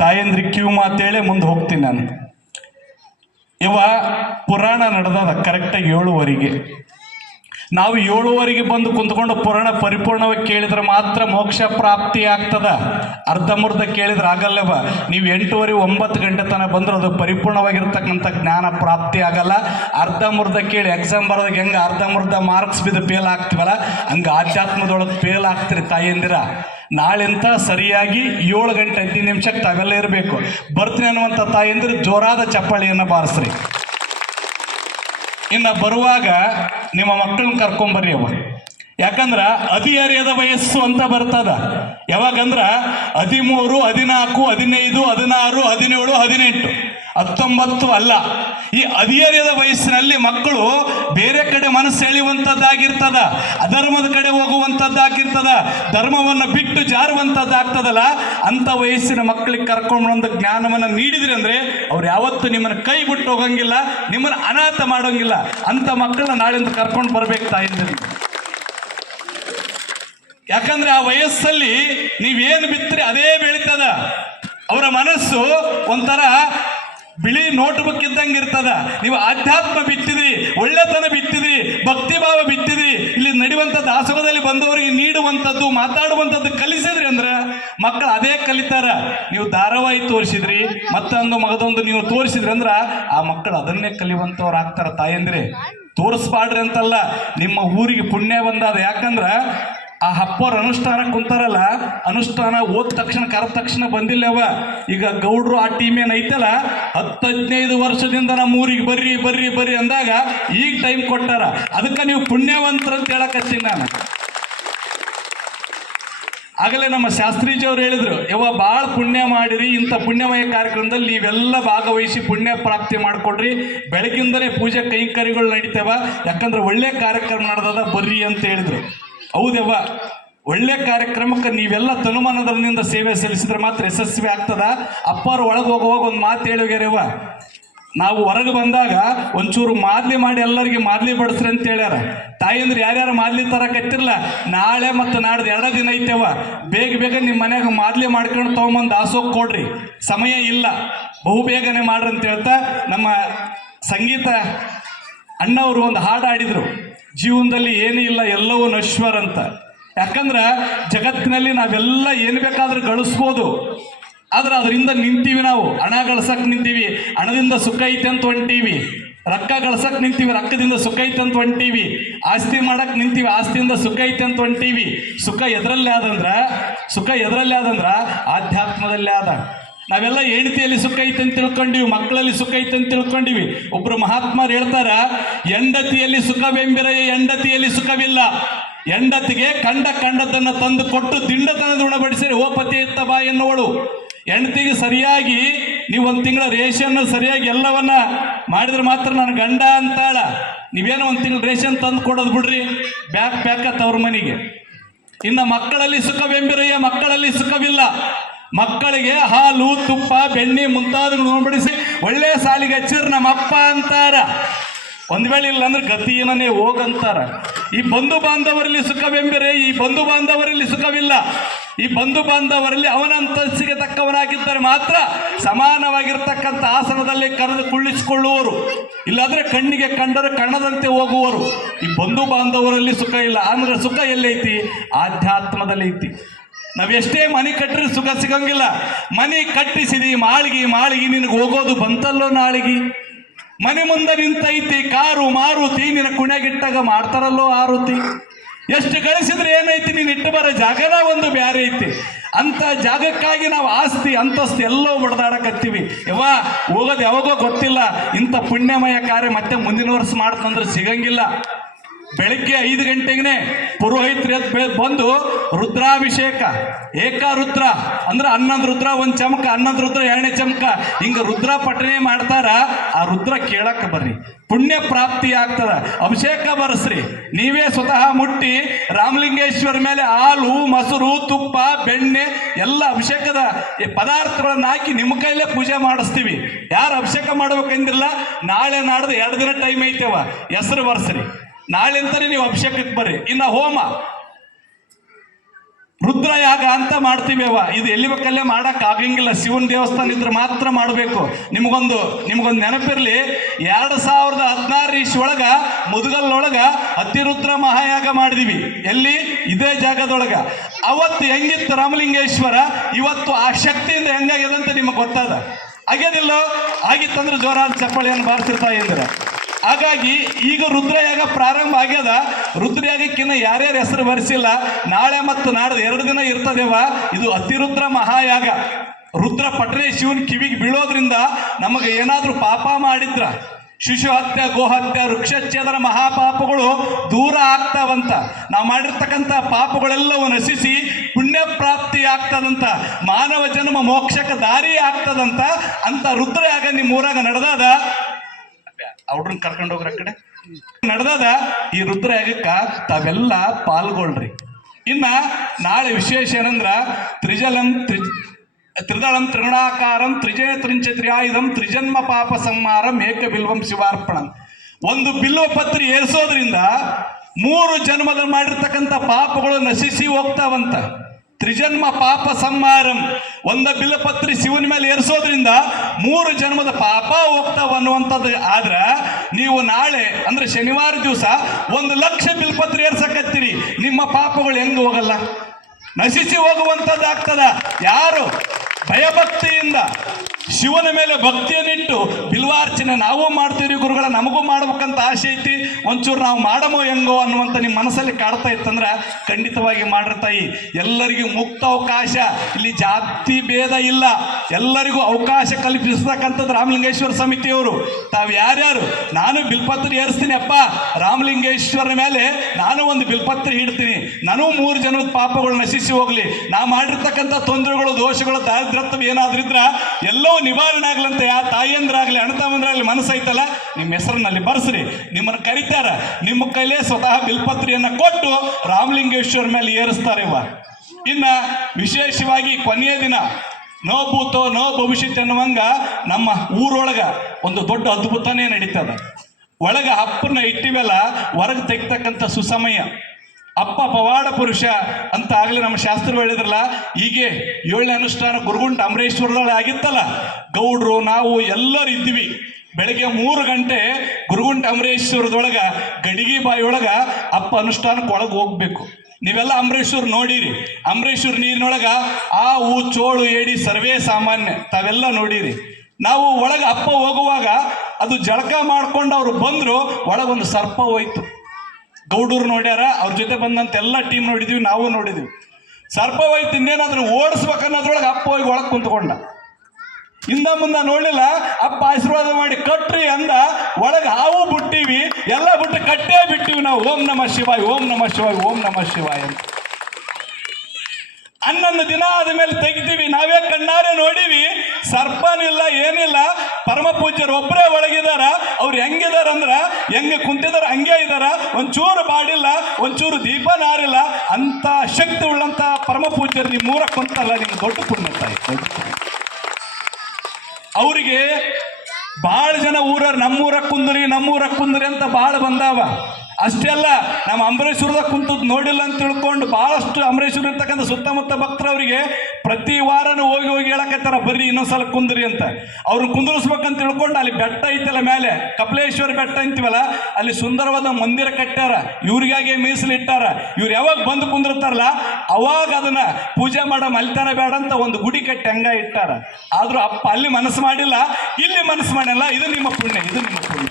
ತಾಯಂದ್ರಿ Q ಮಾತೇಳೆ ಮುಂದೆ ಹೋಗ್ತೀನಿ ನಾನು. ಇವ ಪುರಾಣ ನಡೆದದ ಕರೆಕ್ಟಾಗಿ 7:15. ನಾವು 7:15 ಬಂದು ಕುಂತ್ಕೊಂಡು ಪುರಾಣ ಪರಿಪೂರ್ಣವಾಗಿ ಕೇಳಿದ್ರೆ ಮಾತ್ರ ಮೋಕ್ಷ ಪ್ರಾಪ್ತಿ ಆಗ್ತದ. ಅರ್ಧಮುರ್ಧ ಕೇಳಿದ್ರೆ ಆಗಲ್ಲವ. ನೀವು 8:30 9 ಗಂಟೆ ತನಕ ಬಂದ್ರೆ ಅದು ಪರಿಪೂರ್ಣವಾಗಿರ್ತಕ್ಕಂಥ ಜ್ಞಾನ ಪ್ರಾಪ್ತಿ ಆಗಲ್ಲ. ಅರ್ಧಮುರ್ಧ ಕೇಳಿ ಎಕ್ಸಾಮ್ ಬರೋದಾಗ ಹೆಂಗೆ ಅರ್ಧಮುರ್ಧ ಮಾರ್ಕ್ಸ್ ಬಿದ್ದು ಫೇಲ್ ಆಗ್ತೀವಲ್ಲ, ಹಂಗೆ ಆಧ್ಯಾತ್ಮದೊಳಗೆ ಫೇಲ್ ಆಗ್ತೀರಿ ತಾಯಂದಿರ. ನಾಳೆಂತ ಸರಿಯಾಗಿ 7 ಗಂಟೆ 15 ನಿಮಿಷಕ್ಕೆ ತಾವೆಲ್ಲ ಇರಬೇಕು. ಬರ್ತೀನಿ ಅನ್ನುವಂಥ ತಾಯಂದಿರು ಜೋರಾದ ಚಪ್ಪಾಳಿಯನ್ನು ಬಾರಿಸ್ರಿ. ಇನ್ನು ಬರುವಾಗ ನಿಮ್ಮ ಮಕ್ಕಳನ್ನ ಕರ್ಕೊಂಬರ್ರಿ ಅವ. ಯಾಕಂದ್ರೆ ಹದಿಹರೆಯದ ವಯಸ್ಸು ಅಂತ ಬರ್ತದ. ಯಾವಾಗಂದ್ರ 13 14 15 16 17 18 19 ಅಲ್ಲ. ಈ ಹದಿಹರೆಯದ ವಯಸ್ಸಿನಲ್ಲಿ ಮಕ್ಕಳು ಬೇರೆ ಕಡೆ ಮನಸ್ಸು ಎಳೆಯುವಂಥದ್ದಾಗಿರ್ತದ, ಅಧರ್ಮದ ಕಡೆ ಹೋಗುವಂಥದ್ದಾಗಿರ್ತದ, ಧರ್ಮವನ್ನು ಬಿಟ್ಟು ಜಾರುವಂಥದ್ದಾಗ್ತದಲ್ಲ. ಅಂಥ ವಯಸ್ಸಿನ ಮಕ್ಕಳಿಗೆ ಕರ್ಕೊಂಡು ಒಂದು ಜ್ಞಾನವನ್ನು ನೀಡಿದ್ರಿ ಅಂದರೆ ಅವ್ರು ಯಾವತ್ತೂ ನಿಮ್ಮನ್ನು ಕೈ ಬಿಟ್ಟು ಹೋಗಂಗಿಲ್ಲ, ನಿಮ್ಮನ್ನು ಅನಾಥ ಮಾಡೋಂಗಿಲ್ಲ. ಅಂಥ ಮಕ್ಕಳನ್ನ ನಾಳಿಂದ ಕರ್ಕೊಂಡು ಬರ್ಬೇಕು ತಾಯಿದ್ರಿ. ಯಾಕಂದ್ರೆ ಆ ವಯಸ್ಸಲ್ಲಿ ನೀವೇನು ಬಿತ್ತರಿ ಅದೇ ಬೆಳೀತದ. ಅವರ ಮನಸ್ಸು ಒಂಥರ ಬಿಳಿ ನೋಟ್ ಬುಕ್ ಇದ್ದಂಗೆ ಇರ್ತದ. ನೀವು ಆಧ್ಯಾತ್ಮ ಬಿತ್ತಿದ್ರಿ, ಒಳ್ಳೆತನ ಬಿತ್ತಿದ್ರಿ, ಭಕ್ತಿ ಭಾವ ಬಿತ್ತಿದ್ರಿ, ಇಲ್ಲಿ ನಡೆಯುವಂಥ ದಾಸೋಹದಲ್ಲಿ ಬಂದವರಿಗೆ ನೀಡುವಂಥದ್ದು ಮಾತಾಡುವಂಥದ್ದು ಕಲಿಸಿದ್ರಿ ಅಂದ್ರೆ ಮಕ್ಕಳು ಅದೇ ಕಲಿತಾರ. ನೀವು ಧಾರಾವಾಹಿ ತೋರಿಸಿದ್ರಿ, ಮತ್ತೊಂದು ಮಗದೊಂದು ನೀವು ತೋರಿಸಿದ್ರಿ ಅಂದ್ರೆ ಆ ಮಕ್ಕಳು ಅದನ್ನೇ ಕಲಿಯುವಂಥವ್ರು ಆಗ್ತಾರ. ತಾಯಂದ್ರೆ ತೋರಿಸ್ಬಾಡ್ರಿ ಅಂತಲ್ಲ, ನಿಮ್ಮ ಊರಿಗೆ ಪುಣ್ಯ ಬಂದಾದ. ಯಾಕಂದ್ರೆ ಆ ಹಪ್ಪವ್ರ ಅನುಷ್ಠಾನ ಕುಂತಾರಲ್ಲ, ಅನುಷ್ಠಾನ ಓದ್ ತಕ್ಷಣ ಕರೆದ ತಕ್ಷಣ ಬಂದಿಲ್ಲವ. ಈಗ ಗೌಡ್ರು ಆ ಟೀಮ್ ಏನೈತಲ್ಲ 10-15 ವರ್ಷದಿಂದ ನಮ್ಮ ಊರಿಗೆ ಬರ್ರಿ ಬರ್ರಿ ಬರ್ರಿ ಅಂದಾಗ ಈಗ ಟೈಮ್ ಕೊಟ್ಟಾರ. ಅದಕ್ಕೆ ನೀವು ಪುಣ್ಯವಂತರು ಅಂತ ಹೇಳಕತ್ತೀನಿ ನಾನು. ಆಗಲೇ ನಮ್ಮ ಶಾಸ್ತ್ರೀಜಿಯವ್ರು ಹೇಳಿದ್ರು, ಭಾಳ ಪುಣ್ಯ ಮಾಡಿರಿ, ಇಂಥ ಪುಣ್ಯಮಯ ಕಾರ್ಯಕ್ರಮದಲ್ಲಿ ನೀವೆಲ್ಲ ಭಾಗವಹಿಸಿ ಪುಣ್ಯ ಪ್ರಾಪ್ತಿ ಮಾಡಿಕೊಡ್ರಿ. ಬೆಳಗಿಂದಲೇ ಪೂಜೆ ಕೈಂಕರ್ಯಗಳು ನಡೀತೇವ. ಯಾಕಂದ್ರೆ ಒಳ್ಳೆ ಕಾರ್ಯಕ್ರಮ ನಡೆದದ ಬರ್ರಿ ಅಂತ ಹೇಳಿದ್ರು. ಹೌದವ್ವ, ಒಳ್ಳೆ ಕಾರ್ಯಕ್ರಮಕ್ಕೆ ನೀವೆಲ್ಲ ತನುಮಾನದಿಂದ ಸೇವೆ ಸಲ್ಲಿಸಿದ್ರೆ ಮಾತ್ರ ಯಶಸ್ವಿ ಆಗ್ತದ. ಅಪ್ಪರು ಒಳಗೆ ಹೋಗುವಾಗ ಒಂದು ಮಾತು ಹೇಳಿಗ್ಯಾರವ್ವ, ನಾವು ಹೊರಗೆ ಬಂದಾಗ ಒಂಚೂರು ಮಾದ್ಲಿ ಮಾಡಿ ಎಲ್ಲರಿಗೆ ಮಾದ್ಲಿ ಬಡಿಸ್ರಿ ಅಂತ ಹೇಳ್ಯಾರ. ತಾಯಂದ್ರೆ ಯಾರ್ಯಾರು ಮಾದ್ಲಿ ತರಕತ್ತಿರಲ್ಲ, ನಾಳೆ ಮತ್ತು ನಾಡ್ದು 2 ದಿನ ಐತೆವ, ಬೇಗ ಬೇಗ ನಿಮ್ಮ ಮನ್ಯಾಗ ಮಾದ್ಲಿ ಮಾಡ್ಕೊಂಡು ತೊಗೊಂಬಂದು ದಾಸೋಗ ಕೊಡ್ರಿ, ಸಮಯ ಇಲ್ಲ, ಬಹು ಬೇಗನೆ ಮಾಡ್ರಿ ಅಂತ ಹೇಳ್ತಾ ನಮ್ಮ ಸಂಗೀತ ಅಣ್ಣವರು ಒಂದು ಹಾಡು ಹಾಡಿದರು, ಜೀವನದಲ್ಲಿ ಏನೂ ಇಲ್ಲ ಎಲ್ಲವೂ ನಶ್ವರ ಅಂತ. ಯಾಕಂದ್ರೆ ಜಗತ್ತಿನಲ್ಲಿ ನಾವೆಲ್ಲ ಏನು ಬೇಕಾದ್ರೂ ಗಳಿಸ್ಬೋದು, ಆದ್ರೆ ಅದರಿಂದ ನಿಂತೀವಿ. ನಾವು ಹಣ ಗಳಿಸಕ್ಕೆ ನಿಂತೀವಿ, ಹಣದಿಂದ ಸುಖ ಐತೆ ಅಂತ ಹೊಂಟೀವಿ. ರೊಕ್ಕ ಗಳಿಸಕ್ಕೆ ನಿಂತೀವಿ, ರೊಕ್ಕದಿಂದ ಸುಖ ಐತೆ ಅಂತ ಹೊಂಟೀವಿ. ಆಸ್ತಿ ಮಾಡಕ್ಕೆ ನಿಂತೀವಿ, ಆಸ್ತಿಯಿಂದ ಸುಖ ಐತೆ ಅಂತ ಹೊಂಟೀವಿ. ಸುಖ ಎದರಲ್ಲಿ ಆದಂದ್ರ ಆಧ್ಯಾತ್ಮದಲ್ಲಿ ಆದ. ನಾವೆಲ್ಲ ಹೆಂಡತಿಯಲ್ಲಿ ಸುಖ ಐತೆ ಅಂತ ತಿಳ್ಕೊಂಡಿವಿ, ಮಕ್ಕಳಲ್ಲಿ ಸುಖ ಐತೆ ಅಂತ ತಿಳ್ಕೊಂಡಿವಿ. ಒಬ್ರು ಮಹಾತ್ಮರು ಹೇಳ್ತಾರ, ಹೆಂಡತಿಯಲ್ಲಿ ಸುಖವೆಂಬಿರೆಯ ಹೆಂಡತಿಯಲ್ಲಿ ಸುಖವಿಲ್ಲ. ಹೆಂಡತಿಗೆ ಕಂಡದ್ದನ್ನು ತಂದು ಕೊಟ್ಟು ದಿಂಡತನದ ಉಣಬಡಿಸಿರಿ ಓ ಪತಿ ಎತ್ತ ಬಾ ಎನ್ನುವಳು. ಹೆಂಡತಿಗೆ ಸರಿಯಾಗಿ ನೀವು 1 ತಿಂಗಳ ರೇಷನ್ ಸರಿಯಾಗಿ ಎಲ್ಲವನ್ನ ಮಾಡಿದ್ರೆ ಮಾತ್ರ ನನ್ನ ಗಂಡ ಅಂತಾಳ. ನೀವೇನೋ 1 ತಿಂಗಳ ರೇಷನ್ ತಂದು ಕೊಡೋದು ಬಿಡ್ರಿ, ಪ್ಯಾಕ್ ತವ್ರ ಮನೆಗೆ. ಇನ್ನು ಮಕ್ಕಳಲ್ಲಿ ಸುಖವೆಂಬಿರೆಯ ಮಕ್ಕಳಲ್ಲಿ ಸುಖವಿಲ್ಲ. ಮಕ್ಕಳಿಗೆ ಹಾಲು ತುಪ್ಪ ಬೆಣ್ಣೆ ಮುಂತಾದ ನೋಡ್ಬಿಡಿಸಿ ಒಳ್ಳೆ ಸಾಲಿಗೆ ಹಚ್ಚಿರ್ ನಮ್ಮಪ್ಪ ಅಂತಾರ. ಒಂದು ವೇಳೆ ಇಲ್ಲ ಅಂದ್ರೆ ಗತಿ ಏನನೇ ಹೋಗಂತಾರ. ಈ ಬಂಧು ಬಾಂಧವರಲ್ಲಿ ಸುಖವೆಂಬಿರೆ ಈ ಬಂಧು ಬಾಂಧವರಲ್ಲಿ ಸುಖವಿಲ್ಲ. ಈ ಬಂಧು ಬಾಂಧವರಲ್ಲಿ ಅವನ ಅಂತಸ್ತಿಗೆ ತಕ್ಕವನಾಗಿದ್ದರೆ ಮಾತ್ರ ಸಮಾನವಾಗಿರ್ತಕ್ಕಂಥ ಆಸನದಲ್ಲಿ ಕರೆದು ಕುಳ್ಳಿಸಿಕೊಳ್ಳುವರು, ಇಲ್ಲಾಂದ್ರೆ ಕಣ್ಣಿಗೆ ಕಂಡರೆ ಕಣ್ಣದಂತೆ ಹೋಗುವರು. ಈ ಬಂಧು ಬಾಂಧವರಲ್ಲಿ ಸುಖ ಇಲ್ಲ ಅಂದ್ರೆ ಸುಖ ಎಲ್ಲೈತಿ? ಆಧ್ಯಾತ್ಮದಲ್ಲಿ ಐತಿ. ನಾವೆಷ್ಟೇ ಮನೆ ಕಟ್ಟರೆ ಸುಖ ಸಿಗಂಗಿಲ್ಲ. ಮನೆ ಕಟ್ಟಿಸಿದಿ ಮಾಳಿಗೆ ನಿನಗೆ ಹೋಗೋದು ಬಂತಲ್ಲೋ ನಾಳಿಗೆ. ಮನೆ ಮುಂದೆ ನಿಂತೈತಿ ಕಾರು ಮಾರುತಿ, ನಿನ್ನ ಕುಣ್ಯಾಗಿಟ್ಟಾಗ ಮಾಡ್ತಾರಲ್ಲೋ ಆರುತಿ. ಎಷ್ಟು ಗಳಿಸಿದ್ರೆ ಏನೈತಿ, ನೀನು ಇಟ್ಟು ಬರೋ ಜಾಗದ ಒಂದು ಬ್ಯಾರೆ ಐತಿ. ಅಂತ ಜಾಗಕ್ಕಾಗಿ ನಾವು ಆಸ್ತಿ ಅಂತಸ್ತು ಎಲ್ಲೋ ಬಡ್ದಾಡಕತ್ತೀವಿ. ಹೋಗೋದು ಯಾವಾಗೋ ಗೊತ್ತಿಲ್ಲ. ಇಂಥ ಪುಣ್ಯಮಯ ಕಾರ್ಯ ಮತ್ತೆ ಮುಂದಿನ ವರ್ಷ ಮಾಡ್ತಂದ್ರೆ ಸಿಗಂಗಿಲ್ಲ. ಬೆಳಗ್ಗೆ 5 ಗಂಟೆಗೆ ಪುರೋಹಿತರು ಬಂದು ರುದ್ರಾಭಿಷೇಕ, ಏಕರುದ್ರ ಅಂದ್ರೆ 11 ರುದ್ರ, 1 ಚಮಕ, 11 ರುದ್ರ 2ನೇ ಚಮಕ, ಹಿಂಗ ರುದ್ರ ಪಠನೆ ಮಾಡ್ತಾರ. ಆ ರುದ್ರ ಕೇಳಕ್ಕೆ ಬರ್ರಿ, ಪುಣ್ಯ ಪ್ರಾಪ್ತಿ ಆಗ್ತದ. ಅಭಿಷೇಕ ಬರಸ್ರಿ, ನೀವೇ ಸ್ವತಃ ಮುಟ್ಟಿ ರಾಮಲಿಂಗೇಶ್ವರ ಮೇಲೆ ಹಾಲು ಮೊಸರು ತುಪ್ಪ ಬೆಣ್ಣೆ ಎಲ್ಲ ಅಭಿಷೇಕದ ಪದಾರ್ಥಗಳನ್ನ ಹಾಕಿ ನಿಮ್ಮ ಕೈಲೇ ಪೂಜೆ ಮಾಡಿಸ್ತೀವಿ. ಯಾರು ಅಭಿಷೇಕ ಮಾಡ್ಬೇಕಂದಿಲ್ಲ, ನಾಳೆ ನಾಡ್ದು 2 ದಿನ ಟೈಮ್ ಐತೆವ, ಹೆಸರು ಬರ್ಸ್ರಿ. ನಾಳೆ ಅಂತಾನೆ ನೀವು ಅಭಿಷೇಕಕ್ಕೆ ಬರ್ರಿ. ಇನ್ನು ಹೋಮ ರುದ್ರಯಾಗ ಅಂತ ಮಾಡ್ತೀವಿ ಅವ. ಇದು ಎಲ್ಲಿ ಬೇಕಲ್ಲೇ ಮಾಡಕ್ ಆಗಂಗಿಲ್ಲ, ಶಿವನ ದೇವಸ್ಥಾನ ಇದ್ರೆ ಮಾತ್ರ ಮಾಡಬೇಕು. ನಿಮಗೊಂದು ನೆನಪಿರ್ಲಿ, 2016 ಇಸ್ವಿಯೊಳಗ ಮುದುಗಲ್ಲೊಳಗ ಅತಿರುದ್ರ ಮಹಾಯಾಗ ಮಾಡಿದೀವಿ. ಎಲ್ಲಿ? ಇದೇ ಜಾಗದೊಳಗ. ಅವತ್ತು ಹೆಂಗಿತ್ತು ರಾಮಲಿಂಗೇಶ್ವರ, ಇವತ್ತು ಆ ಶಕ್ತಿಯಿಂದ ಹೆಂಗಾಗ್ಯದಂತ ನಿಮಗೆ ಗೊತ್ತಾದ? ಆಗ್ಯದಿಲ್ಲೋ? ಆಗಿತ್ತಂದ್ರೆ ಜೋರಾದ ಚಪ್ಪಾಳೆಯನ್ನು ಬಾರಿಸಿರ್ತಾ ಇದ್ರೆ. ಹಾಗಾಗಿ ಈಗ ರುದ್ರಯಾಗ ಪ್ರಾರಂಭ ಆಗ್ಯದ. ರುದ್ರಯಾಗಕ್ಕಿನ್ನ ಯಾರ್ಯಾರ ಹೆಸರು ಬರೆಸಿಲ್ಲ. ನಾಳೆ ಮತ್ತು ನಾಡ್ದು 2 ದಿನ ಇರ್ತದೇವ. ಇದು ಅತಿರುದ್ರ ಮಹಾಯಾಗ. ರುದ್ರ ಪಟನೆ ಶಿವನ್ ಕಿವಿಗೆ ಬೀಳೋದ್ರಿಂದ ನಮಗೆ ಏನಾದರೂ ಪಾಪ ಮಾಡಿದ್ರ, ಶಿಶು ಹತ್ಯೆ, ಗೋಹತ್ಯೆ, ವೃಕ್ಷಚ್ಛೇದನ ಮಹಾಪಾಪಗಳು ದೂರ ಆಗ್ತಾವಂತ. ನಾವು ಮಾಡಿರ್ತಕ್ಕಂಥ ಪಾಪಗಳೆಲ್ಲವೂ ನಶಿಸಿ ಪುಣ್ಯ ಪ್ರಾಪ್ತಿ ಆಗ್ತದಂತ, ಮಾನವ ಜನ್ಮ ಮೋಕ್ಷಕ್ಕೆ ದಾರಿ ಆಗ್ತದಂತ. ಅಂತ ರುದ್ರಯಾಗ ನಿಮ್ಮ ಊರಾಗ ನಡೆದಾದ. ಅವ್ರನ್ನ ಕರ್ಕೊಂಡು ಹೋಗ್ರ ಕಡೆ ನಡೆದಾದ. ಈ ರುದ್ರಯಾಗಕ್ಕ ತಾವೆಲ್ಲ ಪಾಲ್ಗೊಳ್ರಿ. ಇನ್ನ ನಾಳೆ ವಿಶೇಷ ಏನಂದ್ರ ತ್ರಿದಳಂ ತ್ರಿಗುಣಾಕಾರಂ ತ್ರಿಜಯತ್ರಿಂಚತ್ರಿಯಾಯುಧಂ ತ್ರಿಜನ್ಮ ಪಾಪ ಸಂಹಾರಂ ಏಕ ಬಿಲ್ವಂ ಶಿವಾರ್ಪಣಂ. ಒಂದು ಬಿಲ್ವ ಪತ್ರಿ ಏರಿಸೋದ್ರಿಂದ 3 ಜನ್ಮದಲ್ಲಿ ಮಾಡಿರ್ತಕ್ಕಂಥ ಪಾಪಗಳು ನಶಿಸಿ ಹೋಗ್ತಾವಂತ. ತ್ರಿಜನ್ಮ ಪಾಪ ಸಂಹಾರಂ, ಒಂದು ಬಿಲ್ವಪತ್ರಿ ಶಿವನ ಮೇಲೆ ಏರಿಸೋದ್ರಿಂದ 3 ಜನ್ಮದ ಪಾಪ ಹೋಗ್ತಾವ ಅನ್ನುವಂಥದ್ದು. ಆದ್ರ ನೀವು ನಾಳೆ ಅಂದ್ರೆ ಶನಿವಾರ ದಿವಸ 1,00,000 ಬಿಲ್ಪತ್ರಿ ಏರ್ಸಕತ್ತೀರಿ, ನಿಮ್ಮ ಪಾಪಗಳು ಹೆಂಗ್ ಹೋಗಲ್ಲ? ನಶಿಸಿ ಹೋಗುವಂಥದ್ದು ಆಗ್ತದ. ಯಾರು ಭಯಭಕ್ತಿಯಿಂದ ಶಿವನ ಮೇಲೆ ಭಕ್ತಿಯನ್ನಿಟ್ಟು ಬಿಲ್ವಾರ್ಚನೆ ನಾವು ಮಾಡ್ತೀವಿ ಗುರುಗಳ, ನಮಗೂ ಮಾಡ್ಬೇಕಂತ ಆಸೆ ಐತಿ, ಒಂಚೂರು ನಾವು ಮಾಡಮೋ ಹೆಂಗೋ ಅನ್ನುವಂಥ ನಿಮ್ಮ ಮನಸ್ಸಲ್ಲಿ ಕಾಡ್ತಾ ಇತ್ತಂದ್ರೆ ಖಂಡಿತವಾಗಿ ಮಾಡಿರ್ತಾಯಿ. ಎಲ್ಲರಿಗೂ ಮುಕ್ತ ಅವಕಾಶ, ಇಲ್ಲಿ ಜಾತಿ ಭೇದ ಇಲ್ಲ, ಎಲ್ಲರಿಗೂ ಅವಕಾಶ ಕಲ್ಪಿಸ್ತಕ್ಕಂಥದ್ದು ರಾಮಲಿಂಗೇಶ್ವರ ಸಮಿತಿಯವರು. ತಾವು ಯಾರ್ಯಾರು ನಾನು ಬಿಲ್ಪತ್ರಿ ಏರಿಸ್ತೀನಿ ಅಪ್ಪ, ರಾಮಲಿಂಗೇಶ್ವರನ ಮೇಲೆ ನಾನು ಒಂದು ಬಿಲ್ಪತ್ರಿ ಇಡ್ತೀನಿ, ನನಗೂ 3 ಜನದ ಪಾಪಗಳು ನಶಿಸಿ ಹೋಗ್ಲಿ, ನಾ ಮಾಡಿರ್ತಕ್ಕಂಥ ತೊಂದರೆಗಳು, ದೋಷಗಳು, ದಾರಿದ್ರತ್ವ ಏನಾದ್ರೂ ಇದ್ರ ಎಲ್ಲವೂ ನಿವಾರಣೆ ಆಗ್ಲಂತೆ. ಆ ತಾಯಿಯಂದ್ರಾಗ್ಲಿ ಅಣ್ಣ ತಮ್ಮಂದ್ರಾಗ್ಲಿ ಮನಸ್ಸೈತಲ್ಲ, ನಿಮ್ಮ ಹೆಸರಿನಲ್ಲಿ ಬರ್ಸ್ರಿ, ನಿಮ್ಮನ್ನು ಕರೀತಾರ, ನಿಮ್ಮ ಕೈಲೇ ಸ್ವತಃ ಬಿಲ್ಪತ್ರಿಯನ್ನ ಕೊಟ್ಟು ರಾಮಲಿಂಗೇಶ್ವರ ಮೇಲೆ ಏರಿಸ್ತಾರೆ. ಇನ್ನ ವಿಶೇಷವಾಗಿ ಕೊನೆಯ ದಿನ ನೋ ಭೂತೋ ನೋ ಭವಿಷ್ಯತ್ ಅನ್ನುವಂಗ ನಮ್ಮ ಊರೊಳಗ ಒಂದು ದೊಡ್ಡ ಅದ್ಭುತನೇ ನಡೀತದ. ಒಳಗ ಅಪ್ಪನ ಇಟ್ಟಿವೆಲ್ಲ ಹೊರಗೆ ತೆಗಿತಕ್ಕಂಥ ಸುಸಮಯ. ಅಪ್ಪ ಪವಾಡ ಪುರುಷ ಅಂತ ಆಗಲಿ ನಮ್ಮ ಶಾಸ್ತ್ರ ಹೇಳಿದ್ರಲ್ಲ. ಹೀಗೆ 7ನೇ ಅನುಷ್ಠಾನ ಗುರುಗುಂಟ ಅಮರೇಶ್ವರದೊಳಗೆ ಆಗಿತ್ತಲ್ಲ, ಗೌಡ್ರು ನಾವು ಎಲ್ಲರೂ ಇದ್ವಿ. ಬೆಳಗ್ಗೆ 3 ಗಂಟೆ ಗುರುಗುಂಟ ಅಮರೇಶ್ವರದೊಳಗ ಗಡಿಗೆ ಬಾಯಿಯೊಳಗ ಅಪ್ಪ ಅನುಷ್ಠಾನಕ್ಕೆ ಒಳಗೆ ಹೋಗ್ಬೇಕು. ನೀವೆಲ್ಲ ಅಮರೇಶ್ವರ್ ನೋಡಿರಿ. ಅಮರೇಶ್ವರ್ ನೀರಿನೊಳಗ ಆ ಹೂ ಚೋಳು ಏಡಿ ಸರ್ವೇ ಸಾಮಾನ್ಯ, ತಾವೆಲ್ಲ ನೋಡಿರಿ. ನಾವು ಒಳಗೆ ಅಪ್ಪ ಹೋಗುವಾಗ ಅದು ಜಳಕ ಮಾಡ್ಕೊಂಡು ಅವ್ರು ಬಂದ್ರು, ಒಳಗೊಂದು ಸರ್ಪ ಹೋಯ್ತು. ಗೌಡೂರು ನೋಡ್ಯಾರ, ಅವ್ರ ಜೊತೆ ಬಂದಂತ ಎಲ್ಲ ಟೀಮ್ ನೋಡಿದ್ವಿ, ನಾವು ನೋಡಿದ್ವಿ. ಸರ್ಪ ಹೋಯ್ತು, ಇನ್ನೇನಾದ್ರೂ ಓಡಿಸ್ಬೇಕನ್ನೋದ್ರೊಳಗೆ ಅಪ್ಪ ಹೋಗಿ ಒಳಗೆ ಕುಂತ್ಕೊಂಡ. ಹಿಂದ ಮುಂದೆ ನೋಡ್ಲಿಲ್ಲ. ಅಪ್ಪ ಆಶೀರ್ವಾದ ಮಾಡಿ ಕಟ್ರಿ ಅಂದ. ಒಳಗೆ ಹಾವು ಬಿಟ್ಟಿವಿ, ಎಲ್ಲ ಬಿಟ್ಟು ಕಟ್ಟೇ ಬಿಟ್ಟಿವಿ ನಾವು. ಓಂ ನಮಃ ಶಿವಾಯ, ಓಂ ನಮಃ ಶಿವಾಯ, ಓಂ ನಮಃ ಶಿವಾಯ ಅಂತ 11 ದಿನ ಆದ್ಮೇಲೆ ತೆಗಿತೀವಿ. ನಾವೇ ಕಣ್ಣಾರೆ ನೋಡಿವಿ, ಸರ್ಪನಿಲ್ಲ, ಏನಿಲ್ಲ. ಪರಮ ಪೂಜ್ಯರು ಒಬ್ಬರೇ ಒಳಗಿದಾರ. ಅವ್ರು ಹೆಂಗಿದಾರ ಅಂದ್ರ ಹೆಂಗೆ ಕುಂತಿದಾರ ಹಂಗೆ ಇದಾರ. ಒಂಚೂರು ಬಾಡಿಲ್ಲ, ಒಂಚೂರು ದೀಪ ನಾರಿಲ್ಲ. ಅಂತ ಶಕ್ತಿ ಉಳ್ಳಂತ ಪರಮ ಪೂಜ್ಯರು ನಿಮ್ಮ ಊರ ಕುಂತಲ್ಲ, ನಿಮ್ಗೆ ದೊಡ್ಡ ಪುಣ್ಯ ತಾಯಿ. ಅವರಿಗೆ ಭಾಳ ಜನ ಊರವ್ರು ನಮ್ಮೂರ ಕುಂದ್ರಿ ಅಂತ ಭಾಳ ಬಂದಾವ. ಅಷ್ಟೇ ಅಲ್ಲ, ನಮ್ಮ ಅಂಬರೀಶ್ವರದಾಗ ಕುಂತದ್ದು ನೋಡಿಲ್ಲ ಅಂತ ತಿಳ್ಕೊಂಡು ಭಾಳಷ್ಟು ಅಂಬರೀಶ್ವರ ಇರ್ತಕ್ಕಂಥ ಸುತ್ತಮುತ್ತ ಭಕ್ತರವರಿಗೆ ಪ್ರತಿ ವಾರನೂ ಹೋಗಿ ಹೇಳಕತ್ತಾರ, ಬರ್ರಿ ಇನ್ನೊಂದ್ಸಲ ಕುಂದ್ರಿ ಅಂತ. ಅವ್ರನ್ನ ಕುಂದ್ರಿಸ್ಬೇಕಂತ ತಿಳ್ಕೊಂಡು ಅಲ್ಲಿ ಬೆಟ್ಟ ಐತಲ್ಲ ಮೇಲೆ, ಕಪಿಲೇಶ್ವರ ಬೆಟ್ಟ ಅಂತೀವಲ್ಲ, ಅಲ್ಲಿ ಸುಂದರವಾದ ಮಂದಿರ ಕಟ್ಟ್ಯಾರ. ಇವ್ರಿಗಾಗೆ ಮೀಸಲಿಟ್ಟಾರ. ಇವ್ರು ಯಾವಾಗ ಬಂದು ಕುಂದಿರ್ತಾರಲ್ಲ ಅವಾಗ ಅದನ್ನ ಪೂಜೆ ಮಾಡೋ ಮಲ್ತಾನ ಬೇಡ ಅಂತ ಒಂದು ಗುಡಿ ಕಟ್ಟಿ ಹಂಗ ಇಟ್ಟಾರ. ಆದ್ರೂ ಅಪ್ಪ ಅಲ್ಲಿ ಮನಸ್ಸು ಮಾಡಿಲ್ಲ, ಇಲ್ಲಿ ಮನಸ್ಸು ಮಾಡಿಲ್ಲ. ಇದು ನಿಮ್ಮ ಪುಣ್ಯ, ಇದು ನಿಮ್ಮ ಪುಣ್ಯ.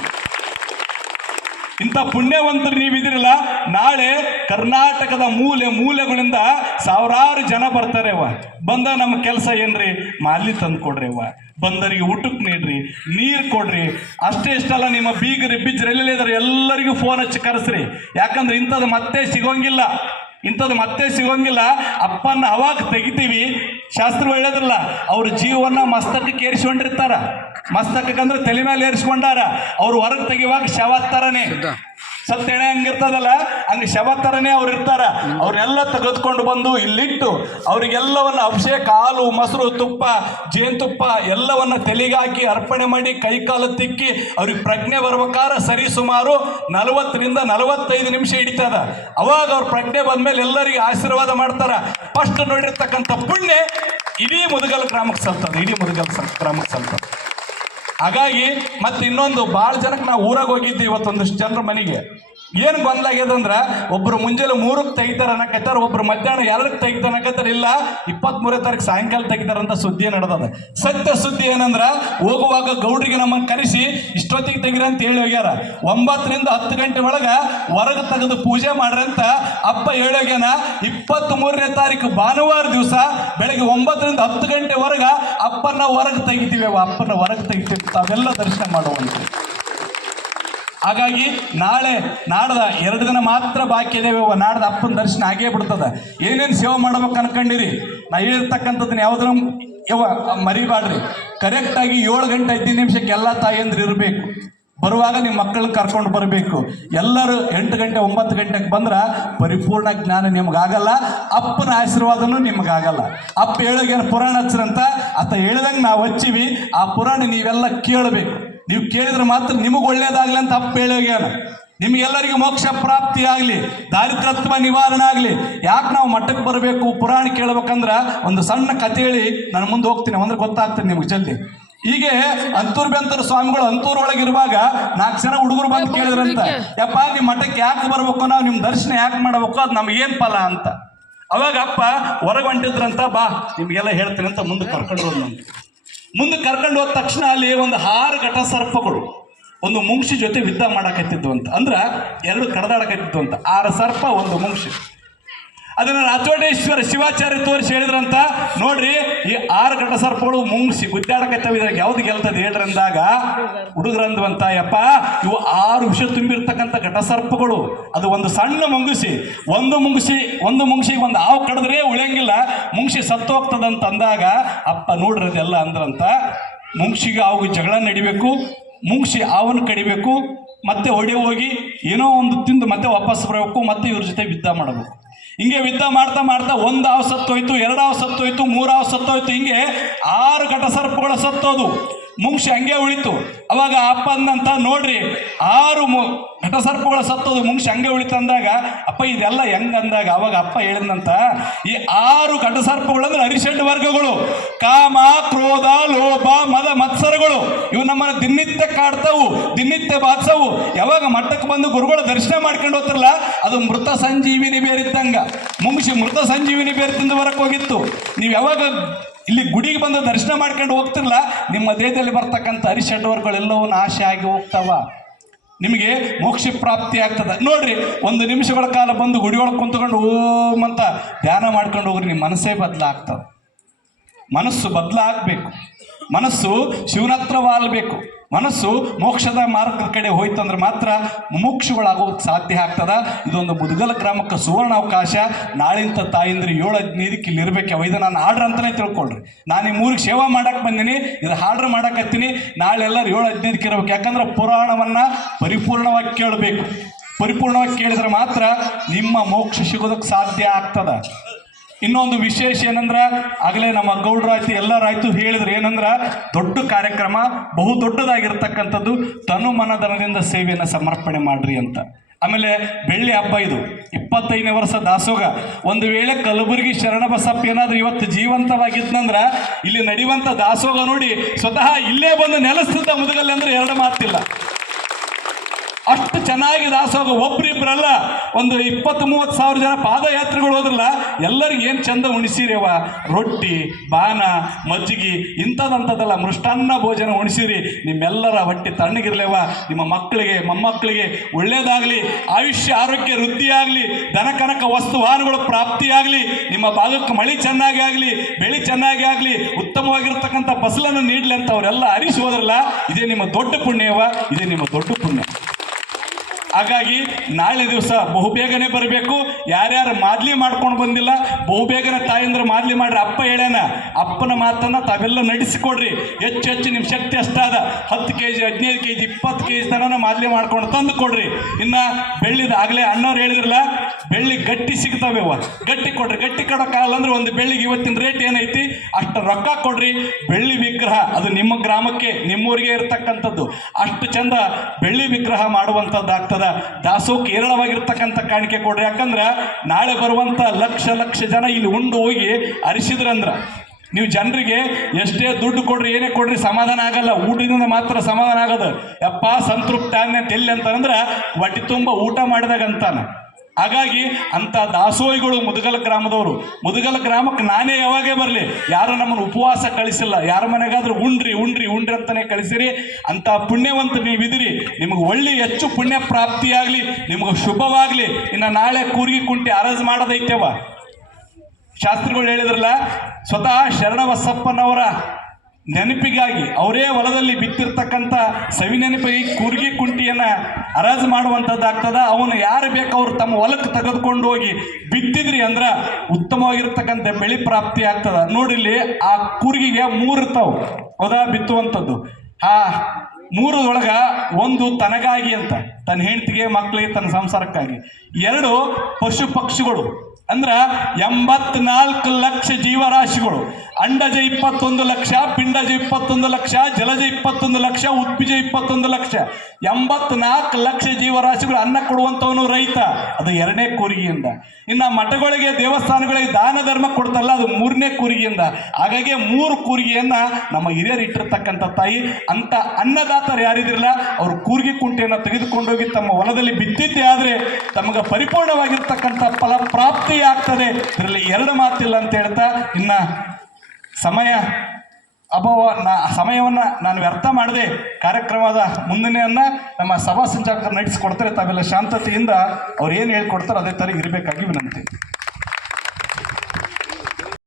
ಇಂಥ ಪುಣ್ಯವಂತರು ನೀವಿದಿರಲ್ಲ. ನಾಳೆ ಕರ್ನಾಟಕದ ಮೂಲೆಗಳಿಂದ ಸಾವಿರಾರು ಜನ ಬರ್ತಾರೆ. ಬಂದ ನಮ್ಮ ಕೆಲಸ ಏನ್ರಿ, ಮಾಲಿ ತಂದು ಕೊಡ್ರಿ, ಬಂದರಿಗೆ ಊಟಕ್ಕೆ ನೀಡ್ರಿ, ನೀರು ಕೊಡ್ರಿ. ಅಷ್ಟೇ ಇಷ್ಟಲ್ಲ, ನಿಮ್ಮ ಬೀಗರಿ ಬಿಜ್ರೆಲ್ಲಿದ್ದಾರೆ ಎಲ್ಲರಿಗೂ ಫೋನ್ ಹಚ್ಚಿ ಕರೆಸ್ರಿ. ಯಾಕಂದ್ರೆ ಇಂಥದ್ದು ಮತ್ತೆ ಸಿಗೋಂಗಿಲ್ಲ. ಅಪ್ಪನ ಅವಾಗ ತೆಗಿತೀವಿ. ಶಾಸ್ತ್ರ ಹೇಳಿದ್ರಲ್ಲ, ಅವ್ರ ಜೀವನ ಮಸ್ತಕಕ್ಕೆ ಏರಿಸ್ಕೊಂಡಿರ್ತಾರ. ಮಸ್ತಕಕ್ಕಂದ್ರೆ ತಲೆ ಮೇಲೆ ಏರಿಸ್ಕೊಂಡಾರ. ಅವ್ರು ಹೊರಗೆ ತೆಗಿವಾಗ ಶವ ಥರನೇ. ಸತ್ತೆಣೆ ಹಂಗಿರ್ತದಲ್ಲ ಹಂಗೆ ಶವ ಥರನೇ ಅವ್ರು ಇರ್ತಾರ. ಅವ್ರನ್ನೆಲ್ಲ ತೆಗೆದುಕೊಂಡು ಬಂದು ಇಲ್ಲಿಟ್ಟು ಅವ್ರಿಗೆಲ್ಲವನ್ನ ಅಭಿಷೇಕ, ಹಾಲು, ಮೊಸರು, ತುಪ್ಪ, ಜೇನುತುಪ್ಪ ಎಲ್ಲವನ್ನ ತಲೆಗಾಕಿ ಅರ್ಪಣೆ ಮಾಡಿ ಕೈಕಾಲು ತಿಕ್ಕಿ ಅವ್ರಿಗೆ ಪ್ರಜ್ಞೆ ಬರ್ಬೇಕಾದ್ರೆ ಸರಿ ಸುಮಾರು 40 ರಿಂದ 45 ನಿಮಿಷ ಹಿಡಿತದ. ಅವಾಗ ಅವ್ರ ಪ್ರಜ್ಞೆ ಬಂದ್ಮೇಲೆ ಎಲ್ಲರಿಗೆ ಆಶೀರ್ವಾದ ಮಾಡ್ತಾರ. ಫಸ್ಟ್ ನೋಡಿರ್ತಕ್ಕಂಥ ಪುಣ್ಯ ಇಡೀ ಮುದಗಲ್ ಗ್ರಾಮಕ್ಕೆ ಸಲ್ತದೆ, ಇಡೀ ಮುದಗಲ್ ಗ್ರಾಮಕ್ಕೆ ಸಲ್ತದೆ. ಹಾಗಾಗಿ ಮತ್ತೆ ಇನ್ನೊಂದು ಭಾಳ ಜನಕ್ಕೆ ನಾವು ಊರಾಗ ಹೋಗಿದ್ವಿ ಇವತ್ತೊಂದಿಷ್ಟು ಜನರ ಮನೆಗೆ. ಏನು ಗೊಂದಲ ಆಗ್ಯದಂದ್ರೆ ಒಬ್ರು ಮುಂಜಾನೆ 3ಕ್ಕೆ ತೆಗಿತಾರ ಅನ್ನಕತ್ತಾರ, ಒಬ್ರು ಮಧ್ಯಾಹ್ನ 2ಕ್ಕೆ ತೆಗಿತಾರ ಅನ್ನಕತ್ತಾರ. ಇಲ್ಲ 23ನೇ ತಾರೀಕು ಸಾಯಂಕಾಲ ತೆಗಿತಾರಂತ ಸುದ್ದಿ ನಡೆದದ. ಸತ್ಯ ಸುದ್ದಿ ಏನಂದ್ರ ಹೋಗುವಾಗ ಗೌಡ್ರಿಗೆ ನಮ್ಮನ್ನು ಕರೆಸಿ ಇಷ್ಟೊತ್ತಿಗೆ ತೆಗಿರಿ ಅಂತ ಹೇಳಿ ಹೋಗ್ಯಾರ. 9 ರಿಂದ 10 ಗಂಟೆ ಒಳಗೆ ಹೊರಗೆ ತೆಗೆದು ಪೂಜೆ ಮಾಡ್ರಿ ಅಂತ ಅಪ್ಪ ಹೇಳೋಗ್ಯಾನ. 23ನೇ ತಾರೀಕು ಭಾನುವಾರ ದಿವಸ ಬೆಳಗ್ಗೆ 9 ರಿಂದ 10 ಗಂಟೆವರೆಗೆ ಅಪ್ಪನ ಹೊರಗೆ ತೆಗಿತೀವಿ, ಅಪ್ಪನ ಹೊರಗೆ ತೆಗಿತೀವಿ. ತಾವೆಲ್ಲ ದರ್ಶನ ಮಾಡುವಂತೆ. ಹಾಗಾಗಿ ನಾಡ್ದ 2 ದಿನ ಮಾತ್ರ ಬಾಕಿ ಇದೇವೆ. ನಾಡ್ದ ಅಪ್ಪನ ದರ್ಶನ ಆಗೇ ಬಿಡ್ತದ. ಏನೇನು ಸೇವೆ ಮಾಡ್ಬೇಕು ಅನ್ಕೊಂಡಿರಿ, ನಾ ಹೇಳಿರ್ತಕ್ಕಂಥದ್ದನ್ನ ಯಾವುದನ್ನ ಮರಿಬಾಡ್ರಿ. ಕರೆಕ್ಟಾಗಿ 7 ಗಂಟೆ 15 ನಿಮಿಷಕ್ಕೆ ಎಲ್ಲ ತಾಯಿಯಂದ್ರೆ ಇರಬೇಕು. ಬರುವಾಗ ನಿಮ್ಮ ಮಕ್ಕಳನ್ನ ಕರ್ಕೊಂಡು ಬರಬೇಕು. ಎಲ್ಲರೂ 8 ಗಂಟೆ 9 ಗಂಟೆಗೆ ಬಂದ್ರೆ ಪರಿಪೂರ್ಣ ಜ್ಞಾನ ನಿಮ್ಗಾಗಲ್ಲ, ಅಪ್ಪನ ಆಶೀರ್ವಾದನೂ ನಿಮ್ಗಾಗಲ್ಲ. ಅಪ್ಪ ಹೇಳೋಗೇನು ಪುರಾಣ ಹಚ್ರಂತ ಆತ ಹೇಳ್ದಂಗೆ ನಾವು ಹಚ್ಚಿವಿ. ಆ ಪುರಾಣ ನೀವೆಲ್ಲ ಕೇಳಬೇಕು. ನೀವು ಕೇಳಿದ್ರೆ ಮಾತ್ರ ನಿಮಗೆ ಒಳ್ಳೇದಾಗಲಿ ಅಂತ ಅಪ್ಪ ಹೇಳೋಗ್ಯಾನ. ನಿಮಗೆಲ್ಲರಿಗೂ ಮೋಕ್ಷ ಪ್ರಾಪ್ತಿ ಆಗಲಿ, ದಾರಿದ್ರತ್ವ ನಿವಾರಣೆ ಆಗಲಿ. ಯಾಕೆ ನಾವು ಮಠಕ್ಕೆ ಬರಬೇಕು, ಪುರಾಣ ಕೇಳ್ಬೇಕಂದ್ರೆ ಒಂದು ಸಣ್ಣ ಕಥೆ ಹೇಳಿ ನಾನು ಮುಂದೆ ಹೋಗ್ತೀನಿ, ಅಂದ್ರೆ ಗೊತ್ತಾಗ್ತದೆ ನಿಮ್ಗೆ ಜಲ್ದಿ. ಹೀಗೆ ಅಂತೂರ್ ಬೆಂತೂರು ಸ್ವಾಮಿಗಳು ಅಂತೂರ್ ಒಳಗಿರುವಾಗ 4 ಜನ ಹುಡುಗರು ಬಂದು ಕೇಳಿದ್ರಂತ, ಯಪ್ಪ ನಿಮ್ಮ ಮಠಕ್ಕೆ ಯಾಕೆ ಬರ್ಬೇಕು, ನಾವು ನಿಮ್ಮ ದರ್ಶನ ಯಾಕೆ ಮಾಡಬೇಕು, ಅದು ನಮಗೇನು ಫಲ ಅಂತ. ಅವಾಗ ಅಪ್ಪ ಹೊರಗೆ ಹೊಂಟಿದ್ರಂತ. ಬಾ ನಿಮಗೆಲ್ಲ ಹೇಳ್ತೀನಿ ಅಂತ ಮುಂದೆ ಕರ್ಕೊಂಡು ಹೋದ್. ಮುಂದೆ ಕರ್ಕೊಂಡು ಹೋದ ತಕ್ಷಣ ಅಲ್ಲಿ ಒಂದು 6 ಘಟ ಸರ್ಪಗಳು ಒಂದು ಮುಂಗ್ಸಿ ಜೊತೆ ಯುದ್ಧ ಮಾಡಕತ್ತಿದ್ವು ಅಂತ. ಅಂದ್ರೆ 2 ಕಡದಾಡಕತ್ತಿದ್ವು ಅಂತ. 6 ಸರ್ಪ, 1 ಮುಂಗ್ಸಿ. ಅದನ್ನ ರಾಜೋಡೇಶ್ವರ ಶಿವಾಚಾರ್ಯ ತೋರಿಸಿ ಹೇಳಿದ್ರಂತ, ನೋಡ್ರಿ ಈ 6 ಘಟ ಸರ್ಪಗಳು ಮುಂಗ್ಸಿ ಗುದ್ದಾಡಕತ್ತವ, ಇದ್ರಾಗ ಯಾವ್ದು ಗೆಲ್ತದೆ ಹೇಳ್ರಂದಾಗ ಹುಡುಗರಂದ್ವಂತ, ಯಪ್ಪ ಇವು 6 ವಿಷ ತುಂಬಿರ್ತಕ್ಕಂಥ ಘಟ ಸರ್ಪಗಳು. ಅದು ಒಂದು ಸಣ್ಣ ಮುಂಗುಸಿ, ಒಂದು ಮುಂಗ್ಸಿಗೆ ಒಂದು ಹಾವು ಕಡಿದ್ರೆ ಉಳಿಯಂಗಿಲ್ಲ, ಮುಂಗ್ಸಿ ಸತ್ತು ಹೋಗ್ತದಂತ ಅಂದಾಗ ಅಪ್ಪ ನೋಡ್ರಿ ಅದೆಲ್ಲ ಅಂದ್ರಂತ. ಮುಂಗ್ಸಿಗೆ ಹಾವು ಜಗಳ ನಡಿಬೇಕು, ಮುಂಗ್ಸಿ ಹಾವನ್ನು ಕಡಿಬೇಕು, ಮತ್ತೆ ಹೊಡೆ ಹೋಗಿ ಏನೋ ಒಂದು ತಿಂದು ಮತ್ತೆ ವಾಪಸ್ ಬರಬೇಕು, ಮತ್ತೆ ಇವ್ರ ಜೊತೆ ಯುದ್ಧ ಮಾಡಬೇಕು. ಹಿಂಗೆ ಯುದ್ಧ ಮಾಡ್ತಾ 1 ಹಾವು ಸತ್ತೋಯ್ತು, 2 ಹಾವು ಸತ್ತೋಯ್ತು, 3 ಹಾವು ಸತ್ತೋಯ್ತು. ಹಿಂಗೆ 6 ಘಟ ಸರ್ಪಗಳು ಸತ್ತೋದು, ಮುಂಗ್ಸಿ ಹಂಗೆ ಉಳಿತು. ಅವಾಗ ಅಪ್ಪ ಅಂದಂತ, ನೋಡ್ರಿ 6 ಘಟ ಸರ್ಪಗಳು ಸತ್ತೋದು, ಮುಂಗ್ಸಿ ಹಂಗೆ ಉಳಿತು ಅಂದಾಗ ಅಪ್ಪ ಇದೆಲ್ಲ ಹೆಂಗ್ ಅಂದಾಗ ಅವಾಗ ಅಪ್ಪ ಹೇಳಿದಂತ, ಈ 6 ಘಟ ಸರ್ಪಗಳು ಅಂದ್ರೆ ಅರಿಷಡ್ ವರ್ಗಗಳು, ಕಾಮ, ಕ್ರೋಧ, ಲೋಭ, ಮದ, ಮತ್ಸರಗಳು. ಇವು ನಮ್ಮನ್ನ ದಿನನಿತ್ಯ ಕಾಡ್ತಾವು, ದಿನನಿತ್ಯ ಬಾಧಿಸವು. ಯಾವಾಗ ಮಠಕ್ಕೆ ಬಂದು ಗುರುಗಳ ದರ್ಶನ ಮಾಡ್ಕೊಂಡು ಹೋಗ್ತಿರಲ್ಲ, ಅದು ಮೃತ ಸಂಜೀವಿನಿ ಬೇರಿದ್ದಂಗ. ಮುಂಗ್ಸಿ ಮೃತ ಸಂಜೀವಿನಿ ಬೇರೆ ತಿಂದು ಹೊರಕ್ಕೆ ಹೋಗಿತ್ತು. ನೀವು ಯಾವಾಗ ಇಲ್ಲಿ ಗುಡಿಗೆ ಬಂದು ದರ್ಶನ ಮಾಡ್ಕೊಂಡು ಹೋಗ್ತಿರಲ್ಲ, ನಿಮ್ಮ ದೇಹದಲ್ಲಿ ಬರ್ತಕ್ಕಂಥ ಅರಿಷಡ್ವರ್ಗಳೆಲ್ಲವೂ ನಾಶ ಆಗಿ ಹೋಗ್ತಾವ, ನಿಮಗೆ ಮೋಕ್ಷ ಪ್ರಾಪ್ತಿ ಆಗ್ತದೆ. ನೋಡ್ರಿ 1 ನಿಮಿಷಗಳ ಕಾಲ ಬಂದು ಗುಡಿಯೊಳಗೆ ಕುಂತ್ಕೊಂಡು ಓಂ ಅಂತ ಧ್ಯಾನ ಮಾಡ್ಕೊಂಡು ಹೋಗ್ರಿ, ನಿಮ್ಮ ಮನಸ್ಸೇ ಬದಲಾಗ್ತದೆ. ಮನಸ್ಸು ಬದಲಾಗಬೇಕು, ಮನಸ್ಸು ಶಿವನತ್ರ ವಾಲ್ಬೇಕು, ಮನಸ್ಸು ಮೋಕ್ಷದ ಮಾರ್ಗದ ಕಡೆ ಹೋಯ್ತಂದ್ರೆ ಮಾತ್ರ ಮುಮುಕ್ಷುಗಳಾಗೋದಕ್ಕೆ ಸಾಧ್ಯ ಆಗ್ತದ. ಇದೊಂದು ಮುದಗಲ ಗ್ರಾಮಕ್ಕೆ ಸುವರ್ಣ ಅವಕಾಶ. ನಾಳಿಂತ ತಾಯಿಂದ್ರಿ 7-15 ಇಲ್ಲಿ ಇರ್ಬೇಕು. ಇದು ನಾನು ಆರ್ಡ್ರ್ ಅಂತಲೇ ತಿಳ್ಕೊಳ್ರಿ. ನಾನು ಈ 3 ಸೇವಾ ಮಾಡಕ್ಕೆ ಬಂದೀನಿ, ಇದು ಆರ್ಡ್ರ್ ಮಾಡಕತ್ತೀನಿ. ನಾಳೆ ಎಲ್ಲರೂ 7-15 ಇರ್ಬೇಕು. ಯಾಕಂದ್ರೆ ಪುರಾಣವನ್ನು ಪರಿಪೂರ್ಣವಾಗಿ ಕೇಳಬೇಕು. ಪರಿಪೂರ್ಣವಾಗಿ ಕೇಳಿದ್ರೆ ಮಾತ್ರ ನಿಮ್ಮ ಮೋಕ್ಷ ಸಿಗೋದಕ್ಕೆ ಸಾಧ್ಯ ಆಗ್ತದ. ಇನ್ನೊಂದು ವಿಶೇಷ ಏನಂದ್ರೆ, ಆಗಲೇ ನಮ್ಮ ಗೌಡ್ರಾಯ್ತು ಎಲ್ಲರಾಯ್ತು ಹೇಳಿದ್ರು ಏನಂದ್ರೆ, ದೊಡ್ಡ ಕಾರ್ಯಕ್ರಮ, ಬಹು ದೊಡ್ಡದಾಗಿರ್ತಕ್ಕಂಥದ್ದು, ತನು ಮನಧನದಿಂದ ಸೇವೆಯನ್ನು ಸಮರ್ಪಣೆ ಮಾಡ್ರಿ ಅಂತ. ಆಮೇಲೆ ಬೆಳ್ಳಿ ಹಬ್ಬ ಇದು, 25ನೇ ವರ್ಷ ದಾಸೋಗ. ಒಂದು ವೇಳೆ ಕಲಬುರಗಿ ಶರಣಬಸಪ್ಪ ಏನಾದರೂ ಇವತ್ತು ಜೀವಂತವಾಗಿದ್ನಂದ್ರೆ ಇಲ್ಲಿ ನಡೆಯುವಂಥ ದಾಸೋಗ ನೋಡಿ ಸ್ವತಃ ಇಲ್ಲೇ ಬಂದು ನೆಲೆಸ್ತಿದ್ದ ಮುದಗಲ್ಲಿ ಅಂದ್ರೆ 2 ಮಾತಿಲ್ಲ. ಅಷ್ಟು ಚೆನ್ನಾಗಿ ದಾಸೋಗ. ಒಬ್ರಿಬ್ರಲ್ಲ, ಒಂದು 20-30 ಸಾವಿರ ಜನ ಪಾದಯಾತ್ರೆಗಳು ಹೋದ್ರಲ್ಲ, ಎಲ್ಲರಿಗೂ ಏನು ಚಂದ ಉಣಿಸಿರಿವ, ರೊಟ್ಟಿ, ಬಾನ, ಮಜ್ಜಿಗೆ ಇಂಥದ್ದಂಥದ್ದಲ್ಲ, ಮೃಷ್ಟಾನ್ನ ಭೋಜನ ಉಣಿಸಿರಿ. ನಿಮ್ಮೆಲ್ಲರ ಹೊಟ್ಟೆ ತಣ್ಣಗಿರ್ಲೇವ, ನಿಮ್ಮ ಮಕ್ಕಳಿಗೆ ಮೊಮ್ಮಕ್ಕಳಿಗೆ ಒಳ್ಳೇದಾಗಲಿ, ಆಯುಷ್ಯ ಆರೋಗ್ಯ ವೃದ್ಧಿಯಾಗಲಿ, ದನಕನಕ ವಸ್ತು ವಾಹನಗಳು ಪ್ರಾಪ್ತಿಯಾಗಲಿ, ನಿಮ್ಮ ಭಾಗಕ್ಕೆ ಮಳೆ ಚೆನ್ನಾಗಿ ಆಗಲಿ, ಬೆಳೆ ಚೆನ್ನಾಗಿ ಆಗಲಿ, ಉತ್ತಮವಾಗಿರ್ತಕ್ಕಂಥ ಫಸಲನ್ನು ನೀಡಲಿ ಅಂತ ಅವರೆಲ್ಲ ಹರಿಸಿ ಹೋದ್ರಲ್ಲ, ಇದೇ ನಿಮ್ಮ ದೊಡ್ಡ ಪುಣ್ಯವ, ಇದೇ ನಿಮ್ಮ ದೊಡ್ಡ ಪುಣ್ಯ. ಹಾಗಾಗಿ ನಾಳೆ ದಿವಸ ಬಹುಬೇಗನೆ ಬರಬೇಕು. ಯಾರ್ಯಾರು ಮಾದ್ಲಿ ಮಾಡ್ಕೊಂಡು ಬಂದಿಲ್ಲ ಬಹುಬೇಗನೆ ತಾಯಂದ್ರೆ ಮಾದ್ಲಿ ಮಾಡ್ರಿ. ಅಪ್ಪ ಹೇಳ್ಯಾನ, ಅಪ್ಪನ ಮಾತನ್ನ ತಾವೆಲ್ಲ ನಡೆಸಿಕೊಡ್ರಿ. ಹೆಚ್ಚು ನಿಮ್ಮ ಶಕ್ತಿ ಅಷ್ಟಾದ 10 kg 15 kg 20 kg ತನಕ ಮಾದ್ಲಿ ಮಾಡ್ಕೊಂಡು ತಂದು ಕೊಡ್ರಿ. ಇನ್ನ ಬೆಳ್ಳಿದ ಆಗ್ಲೇ ಅಣ್ಣವ್ರು ಹೇಳಿದ್ರಲ್ಲ, ಬೆಳ್ಳಿ ಗಟ್ಟಿ ಸಿಗ್ತಾವೆ, ಗಟ್ಟಿ ಕೊಡ್ರಿ. ಗಟ್ಟಿ ಕೊಡೋಕ್ಕಾಗಲ್ಲ ಅಂದ್ರೆ ಒಂದು ಬೆಳ್ಳಿಗೆ ಇವತ್ತಿನ ರೇಟ್ ಏನೈತಿ ಅಷ್ಟು ರೊಕ್ಕ ಕೊಡ್ರಿ. ಬೆಳ್ಳಿ ವಿಗ್ರಹ ಅದು ನಿಮ್ಮ ಗ್ರಾಮಕ್ಕೆ ನಿಮ್ಮೂರಿಗೆ ಇರ್ತಕ್ಕಂಥದ್ದು. ಅಷ್ಟು ಚಂದ ಬೆಳ್ಳಿ ವಿಗ್ರಹ ಮಾಡುವಂಥದ್ದು ಆಗ್ತದ. ದಾಸೋಹಕ್ಕೆ ಹೇರಳವಾಗಿರ್ತಕ್ಕಂಥ ಕಾಣಿಕೆ ಕೊಡ್ರಿ. ಯಾಕಂದ್ರೆ ನಾಳೆ ಬರುವಂಥ ಲಕ್ಷ ಜನ ಇಲ್ಲಿ ಉಂಡು ಹೋಗಿ ಅರಿಸಿದ್ರಂದ್ರ ನೀವು ಜನರಿಗೆ ಎಷ್ಟೇ ದುಡ್ಡು ಕೊಡ್ರಿ ಏನೇ ಕೊಡ್ರಿ ಸಮಾಧಾನ ಆಗಲ್ಲ. ಊಟದಿಂದ ಮಾತ್ರ ಸಮಾಧಾನ ಆಗೋದು. ಯಪ್ಪ ಸಂತೃಪ್ತ ಅಂತ ಎಲ್ಲಿ ಅಂತಂದ್ರೆ ಹೊಟ್ಟೆ ತುಂಬ ಊಟ ಮಾಡಿದಾಗ ಅಂತಾನ. ಹಾಗಾಗಿ ಅಂಥ ದಾಸೋಹಿಗಳು ಮುದಗಲ ಗ್ರಾಮದವರು. ಮುದಗಲ ಗ್ರಾಮಕ್ಕೆ ನಾನೇ ಯಾವಾಗೇ ಬರಲಿ, ಯಾರು ನಮ್ಮನ್ನು ಉಪವಾಸ ಕಳಿಸಿಲ್ಲ. ಯಾರ ಮನೆಗಾದ್ರೂ ಉಂಡ್ರಿ ಅಂತಾನೆ ಕಳಿಸಿರಿ. ಅಂಥ ಪುಣ್ಯವಂತ ನೀವಿದಿರಿ. ನಿಮಗೆ ಒಳ್ಳೆ ಹೆಚ್ಚು ಪುಣ್ಯ ಪ್ರಾಪ್ತಿಯಾಗಲಿ, ನಿಮಗೆ ಶುಭವಾಗಲಿ. ಇನ್ನು ನಾಳೆ ಕೂರ್ಗಿ ಕುಂಟಿ ಅರಜ್ ಮಾಡೋದೈತೆವ. ಶಾಸ್ತ್ರಿಗಳು ಹೇಳಿದ್ರಲ್ಲ, ಸ್ವತಃ ಶರಣಬಸಪ್ಪನವರ ನೆನಪಿಗಾಗಿ ಅವರೇ ಹೊಲದಲ್ಲಿ ಬಿತ್ತಿರ್ತಕ್ಕಂಥ ಸವಿ ನೆನಪಿಗೆ ಕೂರ್ಗಿ ಕುಂಟಿಯನ್ನು ಹರಾಜು ಮಾಡುವಂಥದ್ದಾಗ್ತದ. ಅವನು ಯಾರು ಬೇಕು ಅವ್ರು ತಮ್ಮ ಹೊಲಕ್ಕೆ ತೆಗೆದುಕೊಂಡು ಹೋಗಿ ಬಿತ್ತಿದ್ರಿ ಅಂದ್ರೆ ಉತ್ತಮವಾಗಿರ್ತಕ್ಕಂಥ ಬೆಳೆ ಪ್ರಾಪ್ತಿ ಆಗ್ತದ. ನೋಡಿಲ್ಲಿ ಆ ಕೂರ್ಗಿಗೆ 3 ಇರ್ತಾವೆ ಹೌದಾ ಬಿತ್ತುವಂಥದ್ದು. ಆ 3 ಒಂದು ತನಗಾಗಿ ಅಂತ, ತನ್ನ ಹೆಂಡತಿಗೆ ಮಕ್ಕಳಿಗೆ ತನ್ನ ಸಂಸಾರಕ್ಕಾಗಿ. 2 ಪಶು ಪಕ್ಷಿಗಳು ಅಂದ್ರೆ 84 ಲಕ್ಷ ಜೀವರಾಶಿಗಳು. ಅಂಡಜ 21 ಲಕ್ಷ, ಪಿಂಡಜ 21 ಲಕ್ಷ, ಜಲಜ 21 ಲಕ್ಷ, ಉದ್ಭಿಜ 21 ಲಕ್ಷ. 84 ಲಕ್ಷ ಜೀವರಾಶಿಗಳು ಅನ್ನ ಕೊಡುವಂಥವನು ರೈತ. ಅದು 2ನೇ ಕೂರಿಗೆಯಿಂದ. ಇನ್ನು ಮಠಗಳಿಗೆ ದೇವಸ್ಥಾನಗಳಿಗೆ ದಾನ ಧರ್ಮ ಕೊಡ್ತಲ್ಲ, ಅದು 3ನೇ ಕೂರಿಗೆಯಿಂದ. ಹಾಗಾಗಿ 3 ಕೂರಿಗೆಯನ್ನ ನಮ್ಮ ಹಿರಿಯರು ಇಟ್ಟಿರ್ತಕ್ಕಂಥ ತಾಯಿ. ಅಂತ ಅನ್ನದಾತರು ಯಾರಿದಿರಲ್ಲ ಅವರು ಕೂರ್ಗಿ ಕುಂಟೆಯನ್ನು ತೆಗೆದುಕೊಂಡೋಗಿ ತಮ್ಮ ಹೊಲದಲ್ಲಿ ಬಿತ್ತಿದ್ದೆ ಆದರೆ ತಮಗೆ ಪರಿಪೂರ್ಣವಾಗಿರ್ತಕ್ಕಂಥ ಫಲ ಪ್ರಾಪ್ತಿ ಆಗ್ತದೆ. ಇದರಲ್ಲಿ 2 ಮಾತಿಲ್ಲ ಅಂತ ಹೇಳ್ತಾ, ಇನ್ನ ಸಮಯವನ್ನು ನಾನು ವ್ಯರ್ಥ ಮಾಡದೆ ಕಾರ್ಯಕ್ರಮದ ಮುಂದಿನೆಯನ್ನ ನಮ್ಮ ಸಭಾ ಸಂಚಾಲಕರು ನಡೆಸಿಕೊಡ್ತಾರೆ. ತಾವೆಲ್ಲ ಶಾಂತತೆಯಿಂದ ಅವ್ರು ಏನು ಹೇಳ್ಕೊಡ್ತಾರೆ ಅದೇ ಥರ ಇರಬೇಕಾಗಿ ವಿನಂತಿ.